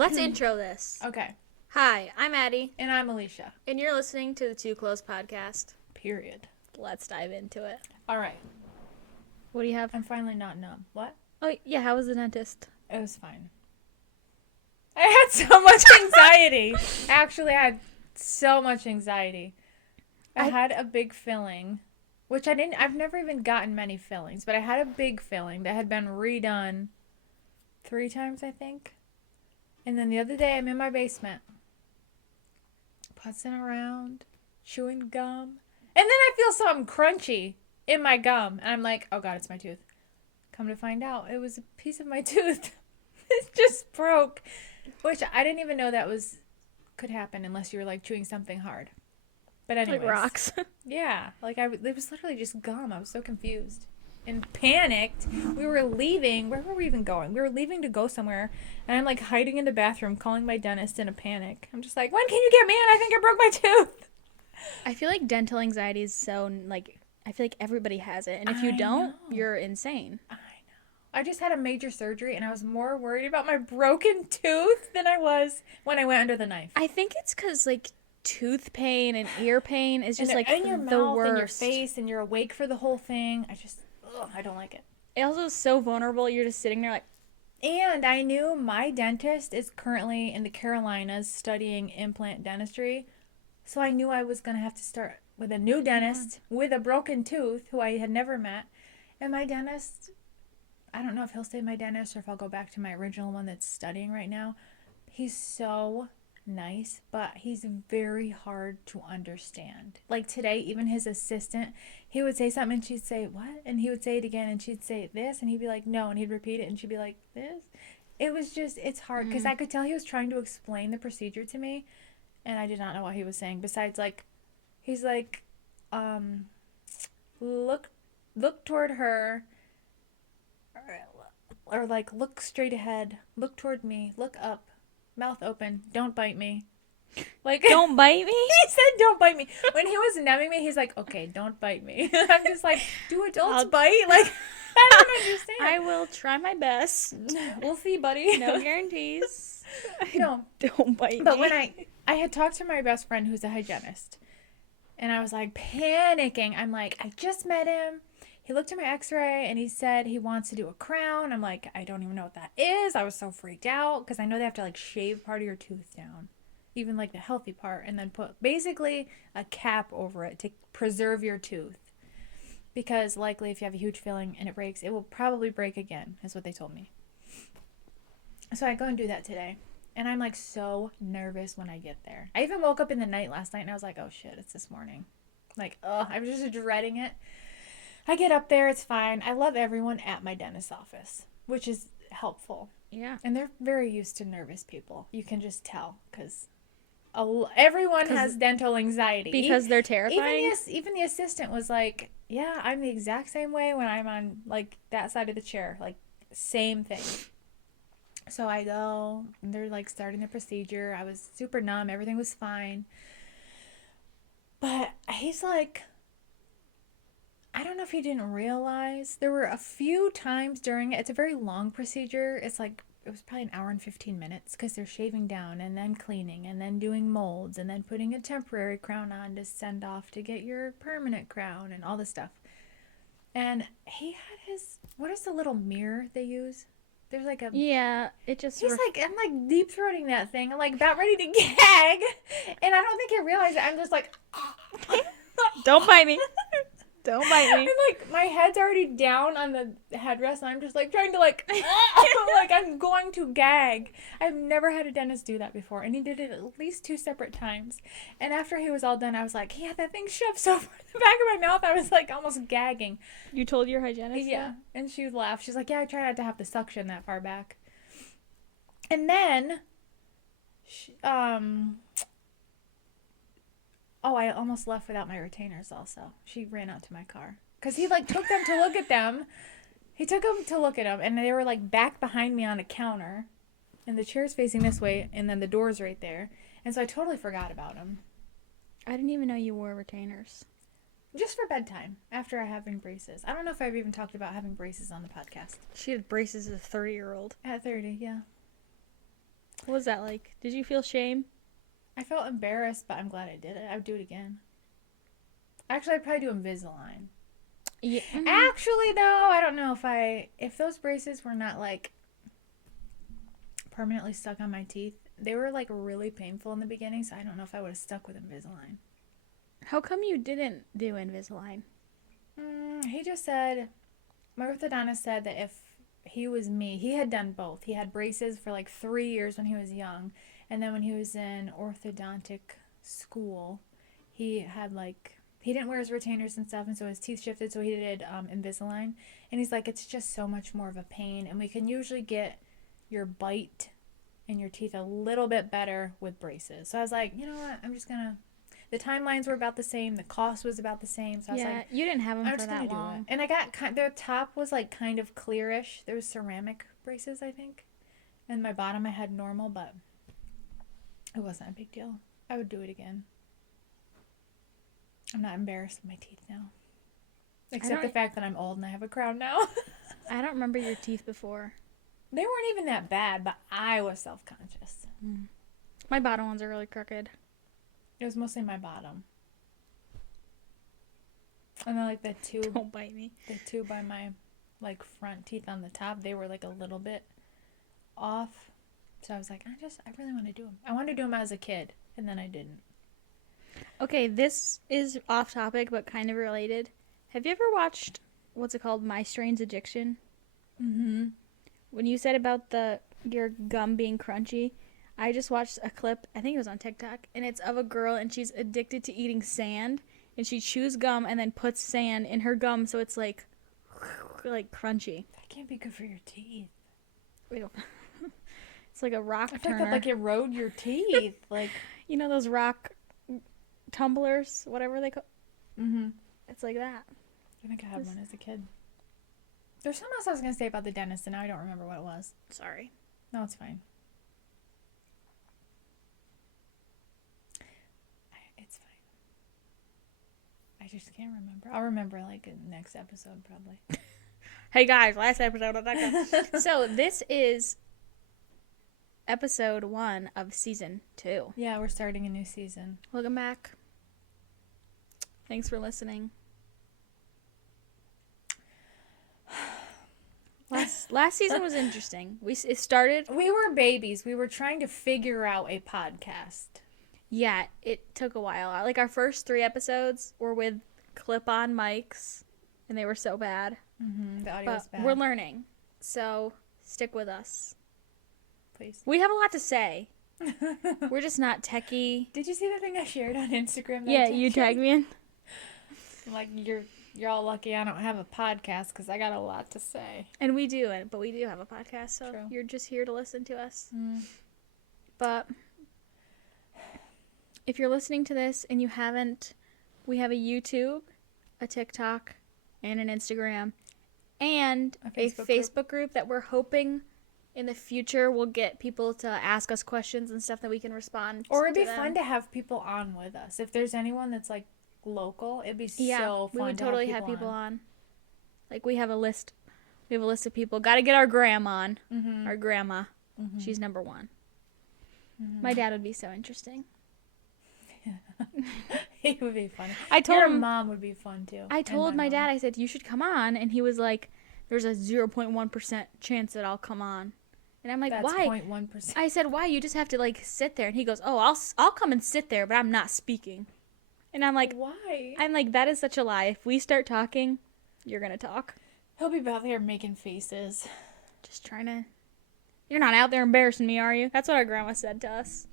Let's intro this. Okay. Hi, I'm Addie, And I'm Alicia. and you're listening to the Too Close podcast. Period. Let's dive into it. All right. What do you have? I'm finally not numb. What? Oh, yeah, how was the dentist? It was fine. I had so much anxiety. Actually, I had so much anxiety. I had a big filling, which I've never even gotten many fillings, but I had a big filling that had been redone 3 times, I think. And then the other day, I'm in my basement, putzing around, chewing gum. And then I feel something crunchy in my gum. And I'm like, oh God, it's my tooth. Come to find out, it was a piece of my tooth. It just broke. Which I didn't even know could happen unless you were like chewing something hard. But anyways. Like rocks. Yeah. It was literally just gum. I was so confused and panicked. We were leaving. Where were we even going? We were leaving to go somewhere. And I'm like hiding in the bathroom, calling my dentist in a panic. I'm just like, when can you get me in? I think I broke my tooth. I feel like dental anxiety is so, I feel like everybody has it. And if you don't, you're insane. I know. I just had a major surgery, and I was more worried about my broken tooth than I was when I went under the knife. I think it's because, tooth pain and ear pain is just, in your the mouth worst. and your face, and you're awake for the whole thing. I don't like it. It also is so vulnerable. You're just sitting there like... And I knew my dentist is currently in the Carolinas studying implant dentistry. So I knew I was going to have to start with a new dentist with a broken tooth who I had never met. And my dentist, I don't know if he'll stay my dentist or if I'll go back to my original one that's studying right now. He's so nice, but he's very hard to understand. Like today, even his assistant, he would say something and she'd say, what? And he would say it again and she'd say this and he'd be like, no. And he'd repeat it and she'd be like, this. It was just, it's hard because I could tell he was trying to explain the procedure to me. And I did not know what he was saying. Besides, he's like, look toward her, or look straight ahead, look toward me, look up, mouth open, don't bite me. Don't bite me? He said, don't bite me. When he was numbing me, he's like, okay, don't bite me. I'm just like, do adults bite? I don't understand. I will try my best. We'll see, buddy. No guarantees. No. Don't bite me. But when I had talked to my best friend who's a hygienist, and I was like panicking. I'm like, I just met him. He looked at my x-ray and he said he wants to do a crown. I'm like, I don't even know what that is. I was so freaked out because I know they have to shave part of your tooth down, even the healthy part, and then put basically a cap over it to preserve your tooth. Because likely if you have a huge filling and it breaks, it will probably break again, is what they told me. So I go and do that today. And I'm so nervous when I get there. I even woke up in the night last night and I was like, oh shit, it's this morning. I was just dreading it. I get up there, it's fine. I love everyone at my dentist's office, which is helpful. Yeah. And they're very used to nervous people. You can just tell because everyone has dental anxiety. Because they're terrifying? Even the assistant was like, yeah, I'm the exact same way when I'm on that side of the chair. Same thing. So I go, and they're starting the procedure. I was super numb. Everything was fine. But he's like, I don't know if he didn't realize. There were a few times during it. It's a very long procedure. It was probably an hour and 15 minutes because they're shaving down and then cleaning and then doing molds and then putting a temporary crown on to send off to get your permanent crown and all this stuff. And he had what is the little mirror they use? There's yeah, it just... He's I'm deep throating that thing. I'm about ready to gag. And I don't think he realized it. I'm just don't bite me. Don't bite me. And my head's already down on the headrest and I'm just trying to I'm going to gag. I've never had a dentist do that before. And he did it at least 2 separate times. And after he was all done, I was like, he had that thing shoved so far in the back of my mouth. I was almost gagging. You told your hygienist? Yeah. That? And she laughed. She's like, yeah, I try not to have to suction that far back. And then, I almost left without my retainers also. She ran out to my car. Because he, took them to look at them. He took them to look at them, and they were, back behind me on a counter. And the chair's facing this way, and then the door's right there. And so I totally forgot about them. I didn't even know you wore retainers. Just for bedtime, after having braces. I don't know if I've even talked about having braces on the podcast. She had braces as a 30-year-old. At 30, yeah. What was that like? Did you feel shame? I felt embarrassed, but I'm glad I did it. I would do it again. Actually, I'd probably do Invisalign. Yeah. Actually, though, I don't know if those braces were not like permanently stuck on my teeth. They were like really painful in the beginning, so I don't know if I would have stuck with Invisalign. How come you didn't do Invisalign? He just said, my orthodontist said that if he was me, he had done both. He had braces for like 3 years when he was young, and then when he was in orthodontic school, he had like he didn't wear his retainers and stuff, and so his teeth shifted, so he did Invisalign. And he's like, it's just so much more of a pain, and we can usually get your bite in your teeth a little bit better with braces. So I was like, you know what, I'm just gonna. The timelines were about the same. The cost was about the same. So I was like, you didn't have them I'm for just gonna that long. do it. And I got their top was like kind of clearish. There was ceramic braces, I think, and my bottom I had normal, but it wasn't a big deal. I would do it again. I'm not embarrassed with my teeth now. Except the fact that I'm old and I have a crown now. I don't remember your teeth before. They weren't even that bad, but I was self-conscious. My bottom ones are really crooked. It was mostly my bottom. And then like the two Don't bite me. The two by my like front teeth on the top, they were like a little bit off. So I was like, I really want to do them. I wanted to do them as a kid, and then I didn't. Okay, this is off topic, but kind of related. Have you ever watched, what's it called, My Strange Addiction? Mm-hmm. When you said about your gum being crunchy, I just watched a clip, I think it was on TikTok, and it's of a girl, and she's addicted to eating sand, and she chews gum and then puts sand in her gum, so it's like crunchy. That can't be good for your teeth. It's like a rock I turner. feel like that erode your teeth. Like, you know those rock tumblers, whatever they call. Mm-hmm. It's like that. I think I had one as a kid. There's something else I was going to say about the dentist, and now I don't remember what it was. Sorry. No, it's fine. It's fine. I just can't remember. I'll remember, like, in the next episode, probably. Hey, guys, last episode of that. So, this is episode 1 of season 2. Yeah, we're starting a new season. Welcome back. Thanks for listening. Last season was interesting. It started. We were babies. We were trying to figure out a podcast. Yeah, it took a while. Like our first 3 episodes were with clip-on mics, and they were so bad. Mm-hmm. The audio was bad. We're learning, so stick with us. Please. We have a lot to say. We're just not techie. Did you see the thing I shared on Instagram? Yeah, you tagged me in. Like you're all lucky I don't have a podcast because I got a lot to say. And we do it, but we do have a podcast, so True. You're just here to listen to us. But if you're listening to this and you haven't, we have a YouTube, a TikTok, and an Instagram, and a Facebook group that we're hoping in the future we'll get people to ask us questions and stuff that we can respond to. Or it'd be fun to have people on with us. If there's anyone that's like local, it'd be so fun. We would to totally have people on. Like we have a list. We have a list of people. Got to get our grandma on. Mm-hmm. Our grandma. Mm-hmm. She's number 1. Mm-hmm. My dad would be so interesting. He would be funny. Your mom would be fun too. I told my dad, I said, you should come on. And he was like, there's a 0.1% chance that I'll come on. And I'm like, That's why? 0.1%. I said, why? You just have to like sit there. And he goes, oh, I'll come and sit there, but I'm not speaking. And I'm like, why? I'm like, that is such a lie. If we start talking, you're going to talk. He'll be out there making faces. Just trying to. You're not out there embarrassing me, are you? That's what our grandma said to us.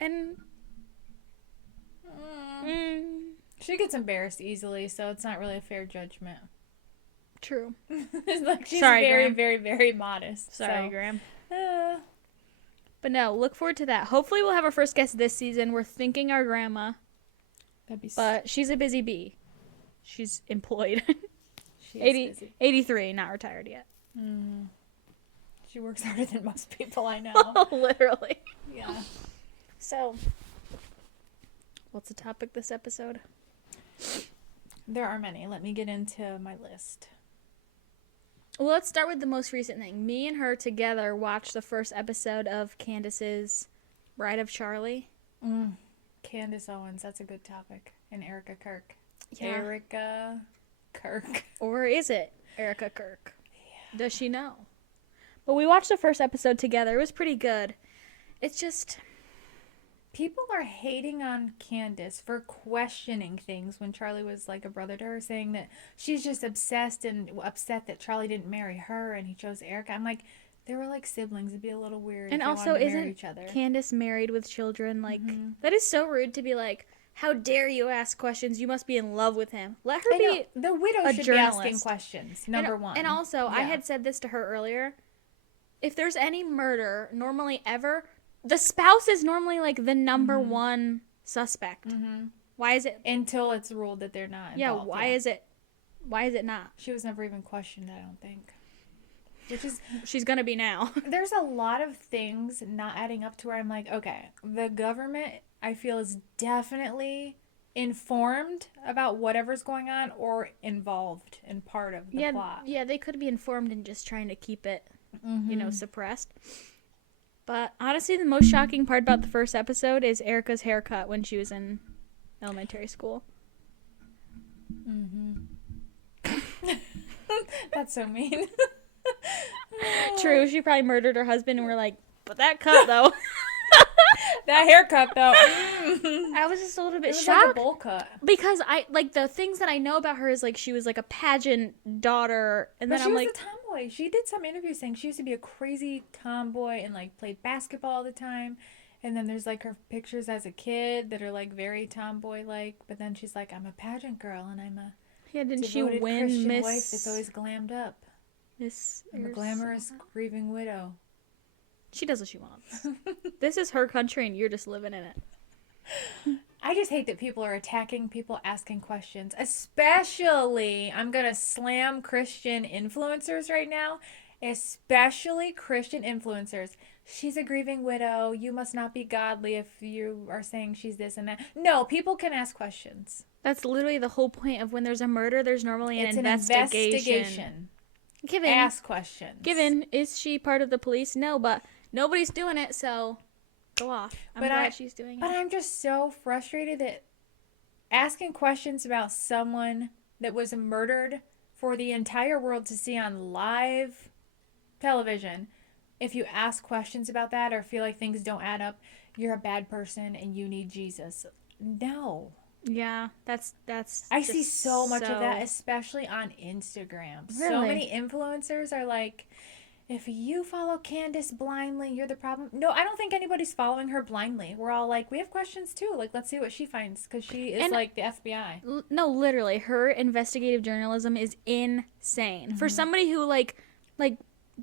And. She gets embarrassed easily, so it's not really a fair judgment. True. It's like she's Sorry, very, Graham. very, very modest. Sorry, so. Graham. But no, look forward to that. Hopefully we'll have our first guest this season. We're thinking our grandma. That'd be But she's a busy bee. She's employed. She is busy. 83, not retired yet. She works harder than most people I know. Literally. Yeah. So, what's the topic this episode? There are many. Let me get into my list. Well, let's start with the most recent thing. Me and her together watched the first episode of Candace's Bride of Charlie. Candace Owens, that's a good topic. And Erica Kirk. Yeah. Erica Kirk. Or is it Erica Kirk? Yeah. Does she know? But we watched the first episode together. It was pretty good. It's just... People are hating on Candace for questioning things when Charlie was like a brother to her, saying that she's just obsessed and upset that Charlie didn't marry her and he chose Erica. I'm like, they were like siblings. It'd be a little weird and if they also, wanted to isn't marry each other. Candace married with children? Like, that is so rude to be like, how dare you ask questions? You must be in love with him. Let her be the widow should journalist. be asking questions, number one. And also, I had said this to her earlier. If there's any murder, normally ever... The spouse is normally, like, the number one suspect. Why is it... Until it's ruled that they're not involved. Yeah, why is it not? She was never even questioned, I don't think. Which is... She's gonna be now. There's a lot of things not adding up to where I'm like, okay, the government, I feel, is definitely informed about whatever's going on or involved in part of the plot. Yeah, they could be informed and just trying to keep it, suppressed. But honestly, the most shocking part about the first episode is Erica's haircut when she was in elementary school. That's so mean. True, she probably murdered her husband and we're like, but that cut though. That haircut though. I was just a little bit shocked. Like a bowl cut. Because I like the things that I know about her is like she was like a pageant daughter, and then I'm like, she was a tomboy. She did some interviews saying she used to be a crazy tomboy and like played basketball all the time. And then there's like her pictures as a kid that are like very tomboy like. But then she's like, I'm a pageant girl and I'm a didn't she win Christian Miss wife that's always glammed up. I'm a glamorous grieving widow. She does what she wants. This is her country and you're just living in it. I just hate that people are attacking people asking questions. Especially, I'm going to slam Christian influencers right now. Especially Christian influencers. She's a grieving widow. You must not be godly if you are saying she's this and that. No, people can ask questions. That's literally the whole point of when there's a murder, there's normally an investigation. Ask questions. Given, is she part of the police? No, but nobody's doing it, so go off. I'm glad she's doing it. But I'm just so frustrated that asking questions about someone that was murdered for the entire world to see on live television, if you ask questions about that or feel like things don't add up, you're a bad person and you need Jesus. No. Yeah, that's I see so much of that, especially on Instagram. Really? So many influencers are like, if you follow Candace blindly, you're the problem. No, I don't think anybody's following her blindly. We're all like, we have questions too. Like, let's see what she finds, because she is like the FBI. No, literally, her investigative journalism is insane. For somebody who like,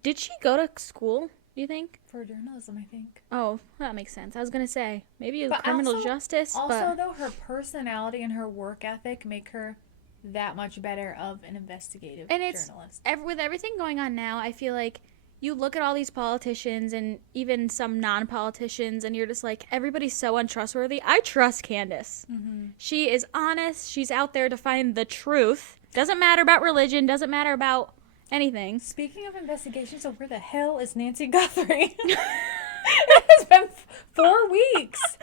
did she go to school? Do you think? For journalism, I think. Oh, that makes sense. I was going to say, maybe criminal justice. Also, though, her personality and her work ethic make her that much better of an investigative journalist. With everything going on now, I feel like you look at all these politicians and even some non-politicians and you're just like, everybody's so untrustworthy. I trust Candace. She is honest. She's out there to find the truth. Doesn't matter about religion. Doesn't matter about anything. Speaking of investigations, so where the hell is Nancy Guthrie? It has been 4 weeks.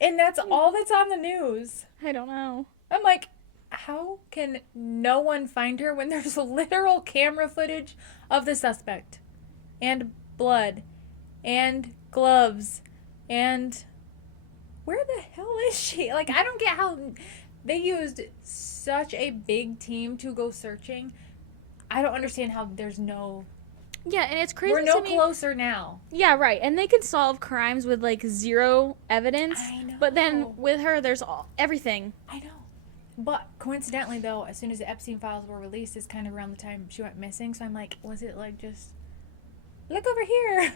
And that's all that's on the news. I don't know. I'm like, how can no one find her when there's literal camera footage of the suspect? And blood. And gloves. And where the hell is she? Like, I don't get how they used such a big team to go searching. I don't understand how there's no... Yeah, and it's crazy. We're no closer now. Yeah, right. And they can solve crimes with, like, zero evidence. I know. But then with her, there's everything. I know. But coincidentally, though, as soon as the Epstein files were released, is kind of around the time she went missing. So I'm like, was it like just, look over here.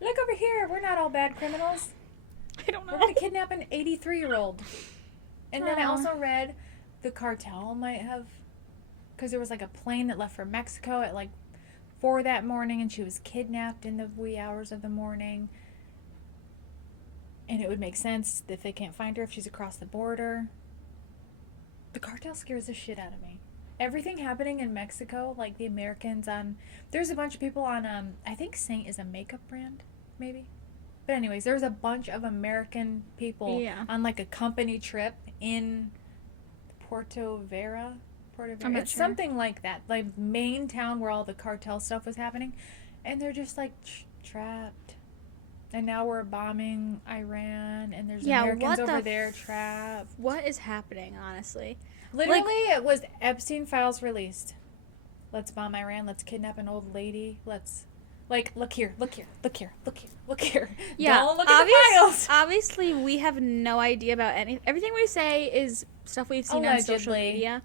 Look over here. We're not all bad criminals. I don't know. We're going to kidnap an 83-year-old. And then I also read the cartel might have, because there was like a plane that left for Mexico at like 4 that morning, and she was kidnapped in the wee hours of the morning. And it would make sense if they can't find her if she's across the border. The cartel scares the shit out of me. everything happening in Mexico, like the Americans on, there's a bunch of people on, I think Saint is a makeup brand, maybe. But anyways, there's a bunch of American people on like a company trip in Puerto Vera. It's sure. something like that, like main town where all the cartel stuff was happening, and they're just like trapped. And now we're bombing Iran, and there's Americans over there trapped. What is happening, honestly? Literally, it was Epstein files released. Let's bomb Iran. Let's kidnap an old lady. Let's, like, look here. Yeah, don't look at the files. Obviously, we have no idea about everything we say is stuff we've seen on social media.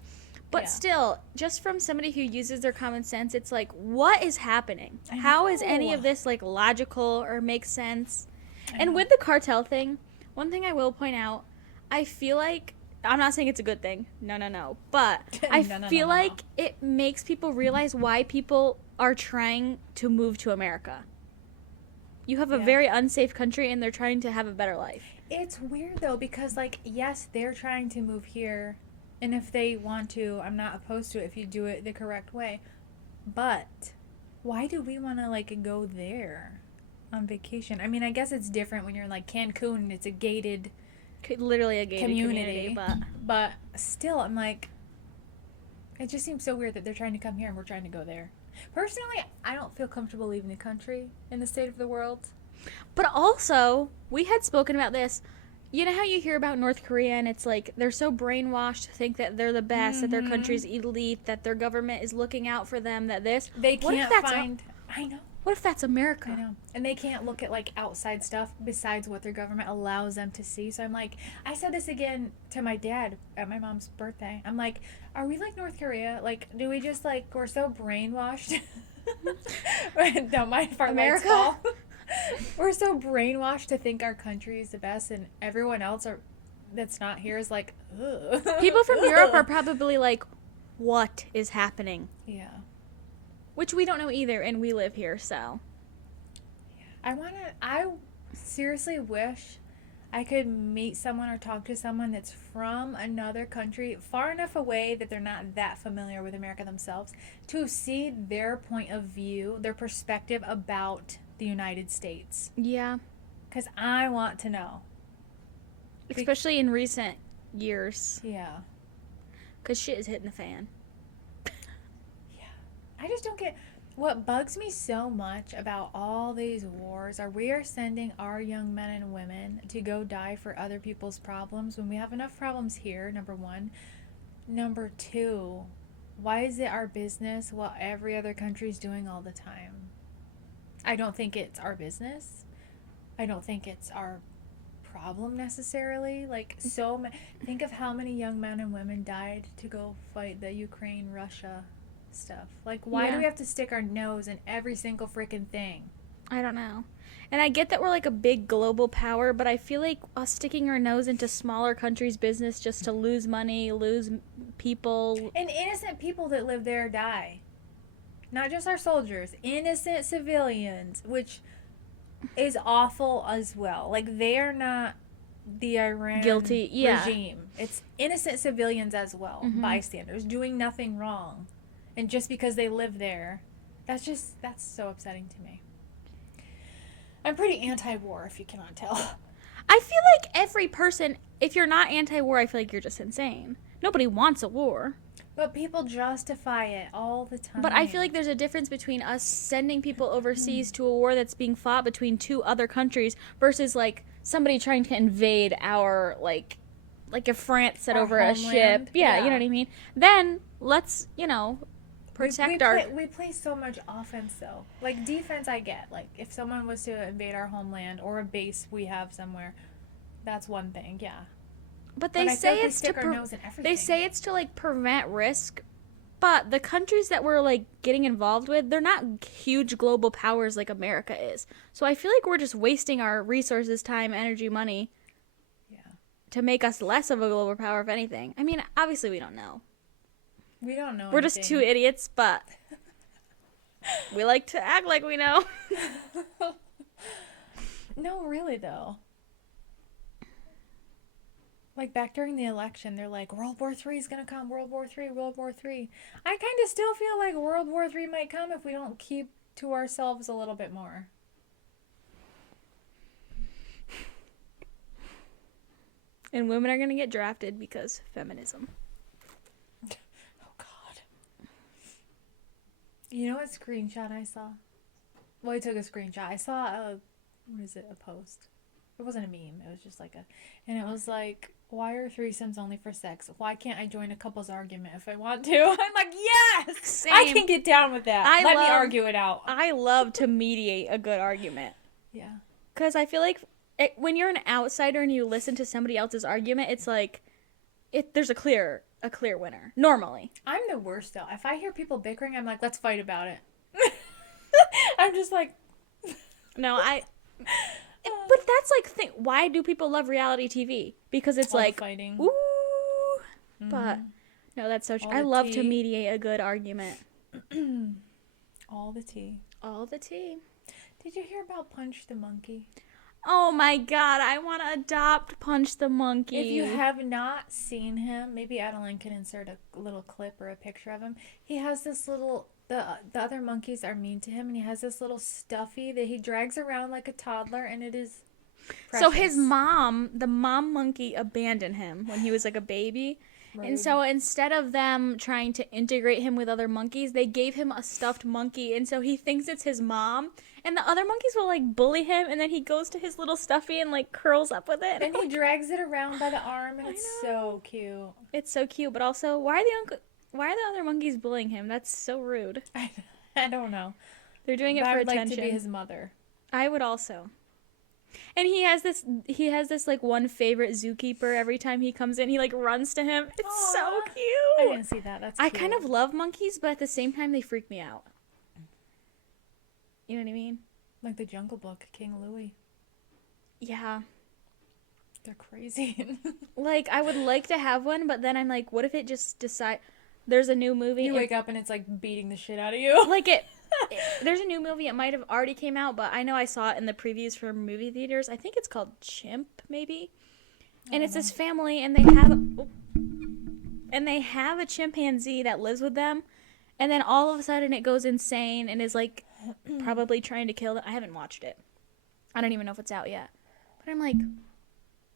But still, just from somebody who uses their common sense, it's like, what is happening? How is any of this, like, logical or makes sense? And with the cartel thing, one thing I will point out, I feel like, I'm not saying it's a good thing. No. But I feel like it makes people realize why people are trying to move to America. You have a very unsafe country, and they're trying to have a better life. It's weird, though, because, like, yes, they're trying to move here. And if they want to, I'm not opposed to it if you do it the correct way. But why do we want to, like, go there on vacation? I mean, I guess it's different when you're in, like, Cancun and it's a gated... Literally a gated community. But still, I'm like... It just seems so weird that they're trying to come here and we're trying to go there. Personally, I don't feel comfortable leaving the country in the state of the world. But also, we had spoken about this... You know how you hear about North Korea and it's like they're so brainwashed to think that they're the best, that their country's elite, that their government is looking out for them, that this... They can't find... I know. What if that's America? I know. And they can't look at, like, outside stuff besides what their government allows them to see. So I'm like... I said this again to my dad at my mom's birthday. I'm like, are we like North Korea? Like, do we just, like... We're so brainwashed. Don't mind if our lights fall. We're so brainwashed to think our country is the best, and everyone else that's not here is like, ugh. People from Europe are probably like, what is happening? Yeah. Which we don't know either, and we live here, so. I seriously wish I could meet someone or talk to someone that's from another country far enough away that they're not that familiar with America themselves to see their point of view, their perspective about the United States. Yeah. Because I want to know. Especially in recent years. Yeah. Because shit is hitting the fan. Yeah. I just don't get... What bugs me so much about all these wars are we are sending our young men and women to go die for other people's problems when we have enough problems here, number one. Number two, why is it our business while every other country's doing all the time? I don't think it's our business. I don't think it's our problem necessarily. Like, think of how many young men and women died to go fight the Ukraine-Russia stuff. Like, why do we have to stick our nose in every single freaking thing? I don't know. And I get that we're like a big global power, but I feel like us sticking our nose into smaller countries' business just to lose money, lose people. And innocent people that live there die. Not just our soldiers, innocent civilians, which is awful as well. Like, they are not the Iran guilty regime. It's innocent civilians as well, bystanders, doing nothing wrong. And just because they live there, that's so upsetting to me. I'm pretty anti-war, if you cannot tell. I feel like every person, if you're not anti-war, I feel like you're just insane. Nobody wants a war. But people justify it all the time. But I feel like there's a difference between us sending people overseas to a war that's being fought between two other countries versus, like, somebody trying to invade our, like if France set over a ship. Yeah, you know what I mean? Then let's, protect we play so much offense, though. Like, defense I get. Like, if someone was to invade our homeland or a base we have somewhere, that's one thing, yeah. But they say it's to like prevent risk, but the countries that we're like getting involved with, they're not huge global powers like America is. So I feel like we're just wasting our resources, time, energy, money to make us less of a global power, if anything. I mean, obviously we don't know. We don't know. We're just two idiots, but we like to act like we know. No, really though. Like back during the election, they're like, World War III is going to come, World War III, World War III. I kind of still feel like World War III might come if we don't keep to ourselves a little bit more. And women are going to get drafted because feminism. Oh, God. You know what screenshot I saw? Well, I took a screenshot. I saw a post. It wasn't a meme. It was just like and it was like, why are threesomes only for sex? Why can't I join a couple's argument if I want to? I'm like, yes! Same. I can get down with that. Let me argue it out. I love to mediate a good argument. Yeah. Because I feel like when you're an outsider and you listen to somebody else's argument, it's like, there's a clear winner, normally. I'm the worst, though. If I hear people bickering, I'm like, let's fight about it. I'm just like... No, but that's like, why do people love reality TV? Because it's all like, fighting. Ooh. Mm-hmm. But, no, that's so true. I love to mediate a good argument. All the tea. All the tea. Did you hear about Punch the Monkey? Oh my God, I want to adopt Punch the Monkey. If you have not seen him, maybe Adeline can insert a little clip or a picture of him. He has this little... The other monkeys are mean to him, and he has this little stuffy that he drags around like a toddler, and it is precious. So his mom, the mom monkey, abandoned him when he was like a baby. Rude. And so instead of them trying to integrate him with other monkeys, they gave him a stuffed monkey, and so he thinks it's his mom. And the other monkeys will like bully him, and then he goes to his little stuffy and like curls up with it. And he drags it around by the arm, and it's so cute. It's so cute, but also, why are the other monkeys bullying him? That's so rude. I don't know. They're doing it for attention. I would like to be his mother. I would also. And he has this like one favorite zookeeper. Every time he comes in, he like runs to him. It's Aww. So cute. I didn't see that. That's cute. I kind of love monkeys, but at the same time, they freak me out. You know what I mean? Like the Jungle Book, King Louie. Yeah. They're crazy. Like, I would like to have one, but then I'm like, what if it just decide... There's a new movie... You wake up and it's like beating the shit out of you. Like there's a new movie. It might have already came out, but I know I saw it in the previews for movie theaters. I think it's called Chimp, maybe. And it's this family, and they have a chimpanzee that lives with them, and then all of a sudden it goes insane and is like probably trying to kill them. I haven't watched it. I don't even know if it's out yet. But I'm like,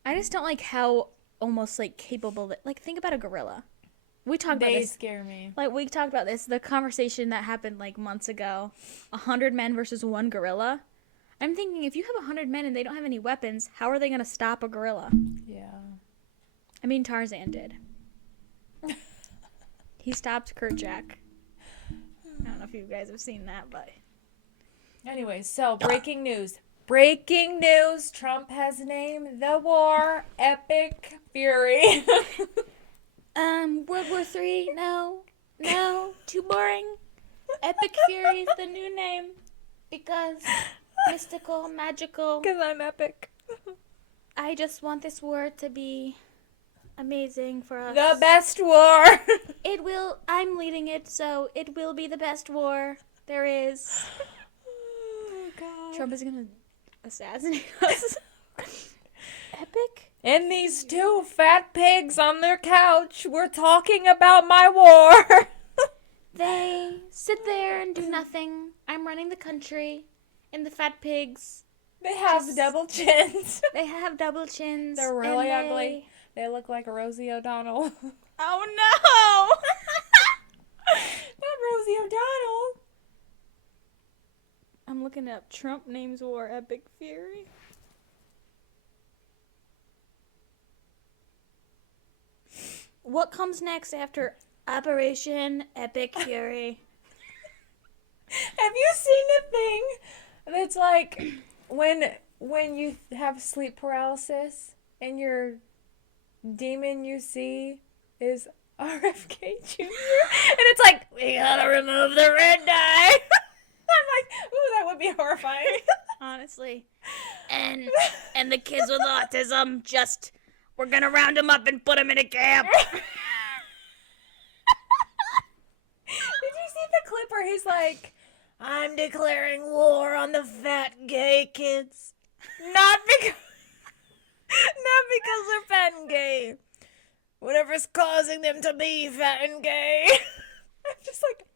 I just don't like how almost like capable that. Like, think about a gorilla. We talked about this. They scare me. Like, we talked about this. The conversation that happened like months ago. 100 men versus one gorilla. I'm thinking, if you have 100 men and they don't have any weapons, how are they going to stop a gorilla? Yeah. I mean, Tarzan did. He stopped Kerchak. I don't know if you guys have seen that, but... Anyway, so breaking news. Breaking news. Trump has named the war Epic Fury. World War III? No. Too boring. Epic Fury is the new name. Because mystical, magical. Because I'm epic. I just want this war to be amazing for us. The best war. It will. I'm leading it, so it will be the best war there is. Oh, God. Trump is going to assassinate us. Epic? And these two fat pigs on their couch were talking about my war. They sit there and do nothing. I'm running the country. And the fat pigs. They have double chins. They have double chins. They're really ugly. They look like Rosie O'Donnell. Oh, no! Not Rosie O'Donnell. I'm looking up Trump names war Epic Fury. What comes next after Operation Epic Fury? Have you seen the thing that's like when you have sleep paralysis and your demon you see is RFK Jr. and it's like, we gotta remove the red dye. I'm like, ooh, that would be horrifying. Honestly. And the kids with autism, we're gonna round them up and put them in a camp. Did you see the clip where he's like, I'm declaring war on the fat gay kids. Not because they're fat and gay. Whatever's causing them to be fat and gay. I'm just like,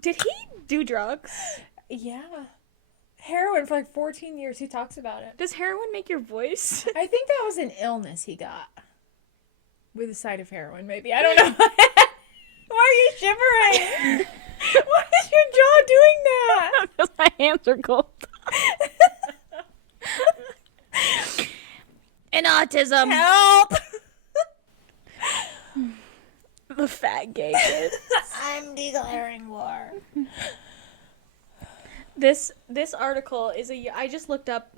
did he do drugs? Yeah. Heroin for like 14 years. He talks about it. Does heroin make your voice? I think that was an illness he got. With a side of heroin, maybe. I don't know. Why are you shivering? Why is your jaw doing that? Because my hands are cold. And autism. Help! The fat gay kid. I'm declaring war. This article is I just looked up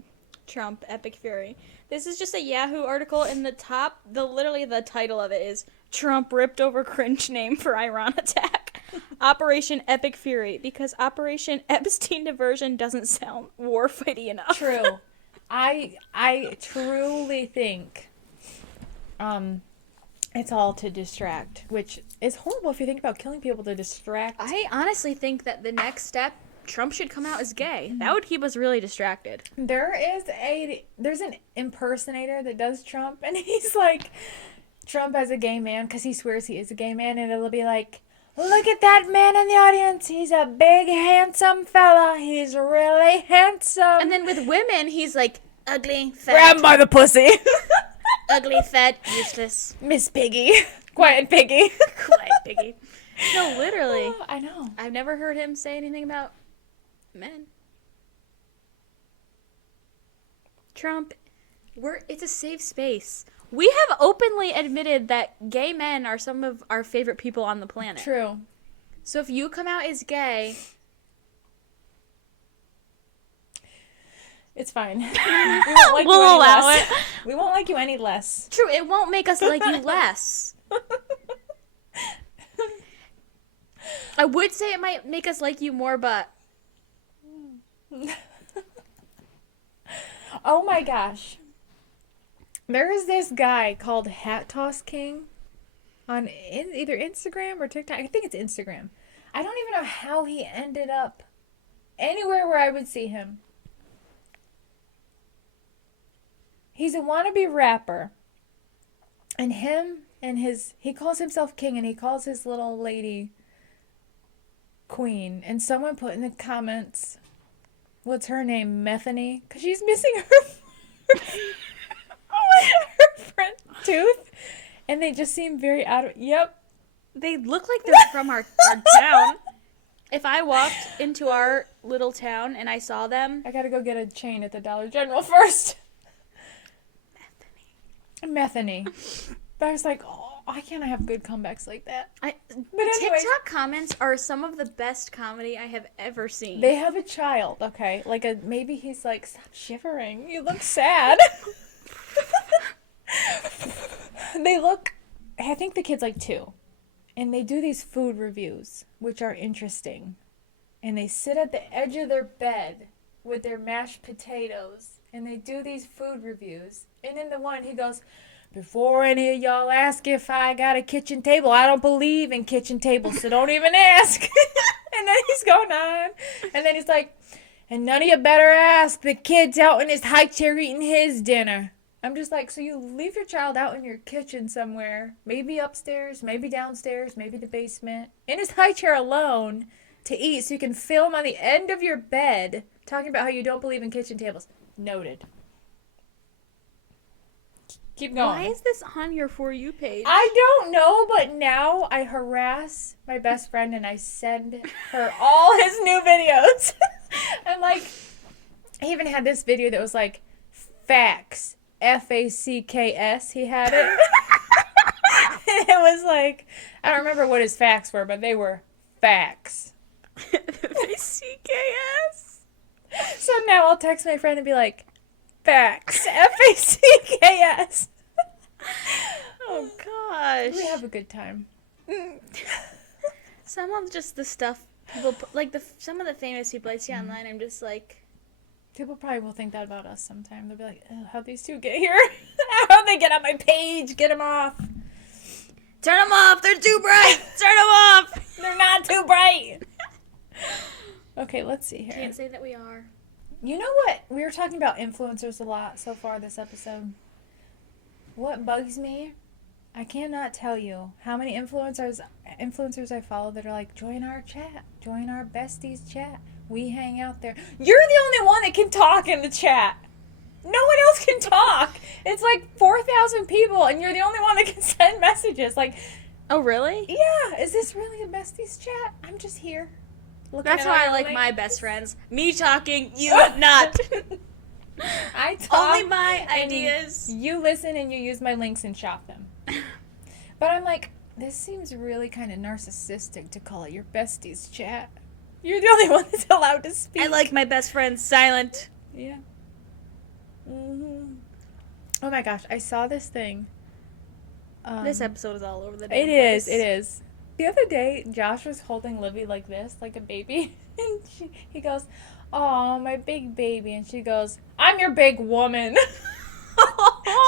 Trump Epic Fury. This is just a Yahoo article, and literally the title of it is Trump ripped over cringe name for Iran attack. Operation Epic Fury, because Operation Epstein Diversion doesn't sound war fighty enough. True. I truly think it's all to distract, which is horrible if you think about killing people to distract. I honestly think that the next step, Trump should come out as gay. That would keep us really distracted. There's an impersonator that does Trump, and he's like Trump as a gay man because he swears he is a gay man, and it'll be like, look at that man in the audience. He's a big, handsome fella. He's really handsome. And then with women, he's like, ugly, fat. Grab him by the pussy. Ugly, fat, useless. Miss Piggy. Quiet Piggy. Quiet Piggy. No, literally. Oh, I know. I've never heard him say anything about men. Trump, it's a safe space. We have openly admitted that gay men are some of our favorite people on the planet. True. So if you come out as gay, it's fine. We won't like we'll you any allow less. it. We won't like you any less. True, it won't make us like you less. I would say it might make us like you more, but oh my gosh. There is this guy called Hat Toss King on either Instagram or TikTok. I think it's Instagram. I don't even know how he ended up anywhere where I would see him. He's a wannabe rapper. And he calls himself king, and he calls his little lady queen. And someone put in the comments, what's her name, Methany? Because she's missing her front tooth. And they just seem very yep. they look like they're from our town. If I walked into our little town and I saw them, I gotta go get a chain at the Dollar General first. Methany. But I was like, oh, why can't I have good comebacks like that? But anyways, TikTok comments are some of the best comedy I have ever seen. they have a child, okay? Maybe he's like, stop shivering. You look sad. I think the kid's like 2. And they do these food reviews, which are interesting. And they sit at the edge of their bed with their mashed potatoes. And they do these food reviews. And in the one, he goes, before any of y'all ask if I got a kitchen table, I don't believe in kitchen tables, so don't even ask. And then he's going on. And then he's like, and none of you better ask. The kid's out in his high chair eating his dinner. I'm just like, so you leave your child out in your kitchen somewhere, maybe upstairs, maybe downstairs, maybe the basement, in his high chair alone to eat so you can film on the end of your bed talking about how you don't believe in kitchen tables. Noted. Keep going. Why is this on your For You page? I don't know, but now I harass my best friend and I send her all his new videos. I'm like, I even had this video that was like, facts, F-A-C-K-S, he had it. It was like, I don't remember what his facts were, but they were facts. F-A-C-K-S? So now I'll text my friend and be like, facts, F-A-C-K-S. Oh, gosh. We have a good time. Some of just the stuff people put, like some of the famous people I see online, I'm just like, people probably will think that about us sometime. They'll be like, oh, how'd these two get here? How'd they get on my page? Get them off. turn them off, they're too bright, turn them off. They're not too bright. Okay, let's see here. Can't say that we are. You know what? We were talking about influencers a lot so far this episode. What bugs me, I cannot tell you how many influencers I follow that are like, join our chat, join our besties chat. We hang out there. You're the only one that can talk in the chat. No one else can talk. It's like 4,000 people, and you're the only one that can send messages. Like, oh, really? yeah, is this really a besties chat? I'm just here. That's why I like my best friends. Me talking, you not. I talk. Only my ideas. You listen and you use my links and shop them. But I'm like, this seems really kind of narcissistic to call it your besties chat. You're the only one that's allowed to speak. I like my best friends silent. Yeah. Oh my gosh, I saw this thing. This episode is all over the It is. It is. The other day, Josh was holding Livy like this, like a baby, and he goes, "Oh, my big baby," and she goes, "I'm your big woman."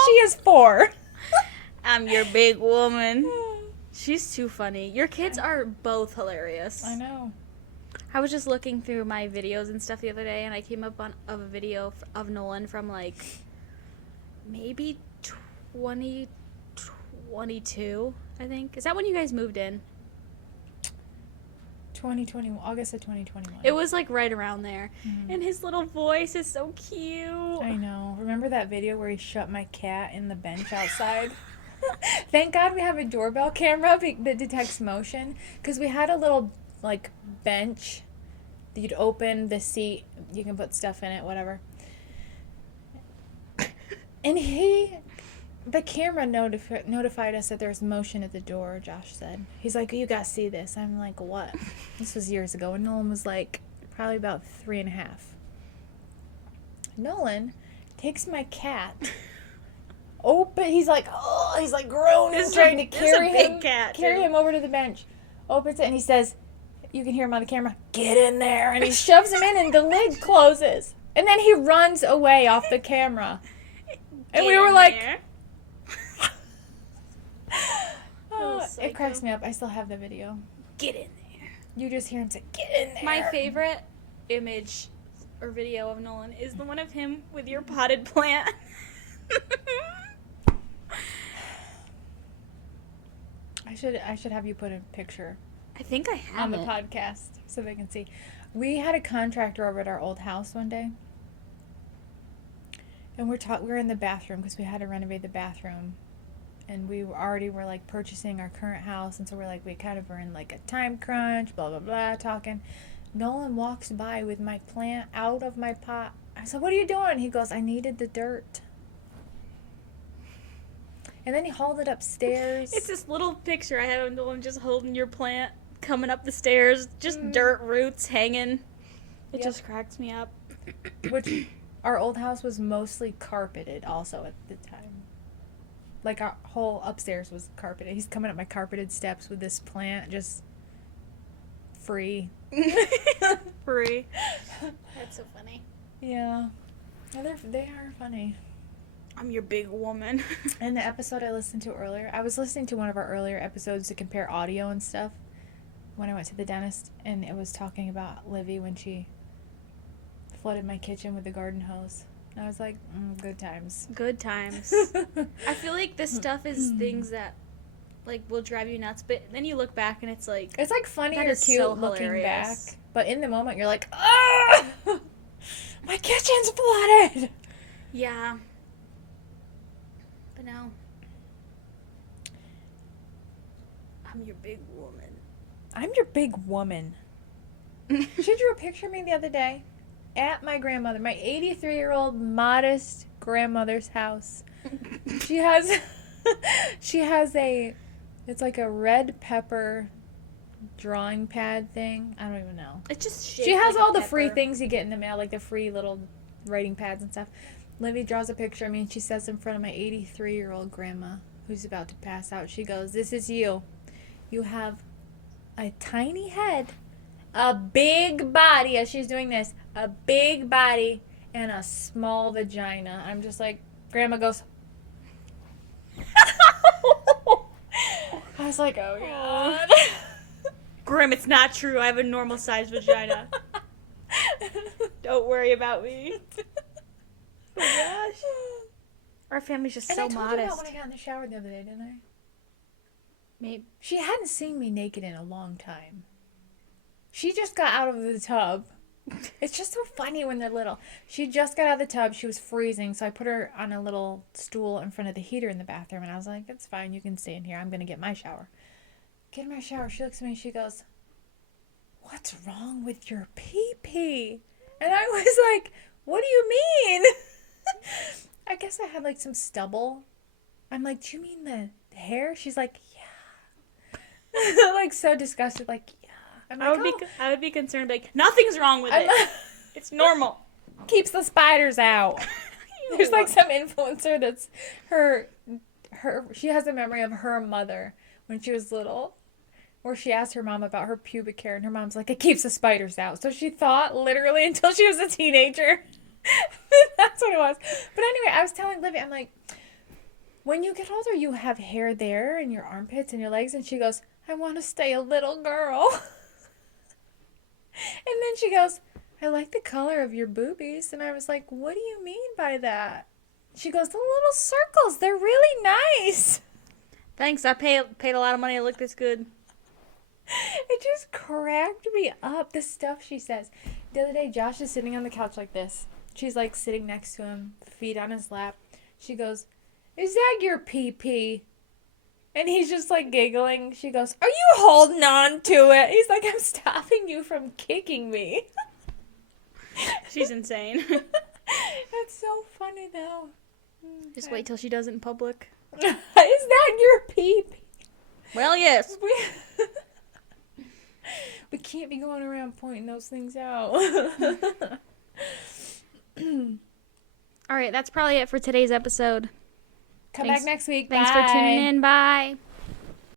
She is 4. I'm your big woman. She's too funny. Your kids are both hilarious. I know. I was just looking through my videos and stuff the other day, and I came up on a video of Nolan from like maybe 2022, I think. Is that when you guys moved in? 2021, August of 2021. It was like right around there. Mm-hmm. And his little voice is so cute. I know. Remember that video where he shut my cat in the bench outside? Thank God we have a doorbell camera that detects motion, because we had a little like bench that you'd open the seat, you can put stuff in it, whatever. And the camera notified us that there's motion at the door, Josh said. He's like, you gotta see this. I'm like, what? This was years ago, and Nolan was like probably about 3.5. Nolan takes my cat. He's like groaning, trying to carry him over to the bench. Opens it, and he says, you can hear him on the camera, "Get in there," and he shoves him in, and the lid closes, and then he runs away off the camera, and we were like, it cracks me up. I still have the video. Get in there. You just hear him say, "Get in there." My favorite image or video of Nolan is the one of him with your potted plant. I should have you put a picture. I think I have on the podcast so they can see. We had a contractor over at our old house one day, and we're in the bathroom because we had to renovate the bathroom, and we already were like purchasing our current house, and so we're like, we kind of were in like a time crunch, blah blah blah, talking. Nolan walks by with my plant out of my pot. I said, "What are you doing?" He goes, "I needed the dirt." And then he hauled it upstairs. It's this little picture I have of Nolan just holding your plant, coming up the stairs, just dirt roots hanging. It just cracks me up. Which, our old house was mostly carpeted also at the time. Like, our whole upstairs was carpeted. He's coming up my carpeted steps with this plant, just free. Free. That's so funny. Yeah. They are funny. I'm your big woman. And the episode I listened to earlier, I was listening to one of our earlier episodes to compare audio and stuff when I went to the dentist, and it was talking about Livy when she flooded my kitchen with the garden hose. And I was like, good times. Good times. I feel like this stuff is things that like will drive you nuts, but then you look back and it's like funny or cute so looking back, but in the moment you're like, ah, my kitchen's flooded. Yeah. But no. I'm your big woman. I'm your big woman. She drew a picture of me the other day at my grandmother, my 83-year-old modest grandmother's house. She has it's like a red pepper drawing pad thing. I don't even know. It's just shaped She has like all the pepper. free things you get in the mail, like the free little writing pads and stuff. Livy draws a picture of me, and she says in front of my 83-year-old grandma, who's about to pass out, she goes, "This is you. You have a tiny head, a big body," as she's doing this, "a big body, and a small vagina." I'm just like, Grandma goes, I was like, oh God. Grim, it's not true. I have a normal sized vagina. Don't worry about me. Oh my gosh. Our family's just And so I told modest. you about when I got in the shower the other day, didn't I? Maybe. She hadn't seen me naked in a long time. She just got out of the tub. It's just so funny when they're little. She just got out of the tub. She was freezing, so I put her on a little stool in front of the heater in the bathroom, and I was like, it's fine. You can stay in here. I'm going to get my shower. Get in my shower. She looks at me and she goes, what's wrong with your pee-pee? And I was like, what do you mean? I guess I had like some stubble. I'm like, do you mean the hair? She's like, yeah. Like so disgusted, like, yeah. I'm like, I would be concerned, like, nothing's wrong with it. It's normal. Keeps the spiders out. There's like some influencer that's her she has a memory of her mother when she was little, where she asked her mom about her pubic hair, and her mom's like, it keeps the spiders out. So she thought literally until she was a teenager. That's what it was. But anyway, I was telling Livy, I'm like, when you get older, you have hair there in your armpits and your legs, and she goes, I want to stay a little girl. And then she goes, I like the color of your boobies. And I was like, what do you mean by that? She goes, the little circles, they're really nice. Thanks, I paid a lot of money to look this good. It just cracked me up, the stuff she says. The other day, Josh is sitting on the couch like this. She's like sitting next to him, feet on his lap. She goes, is that your pee-pee? And he's just like giggling. She goes, are you holding on to it? He's like, I'm stopping you from kicking me. She's insane. That's so funny though. Just wait till she does it in public. Is that your pee-pee? Well, yes. We can't be going around pointing those things out. All right, that's probably it for today's episode. Come back next week. Thanks Bye. for tuning in. Bye.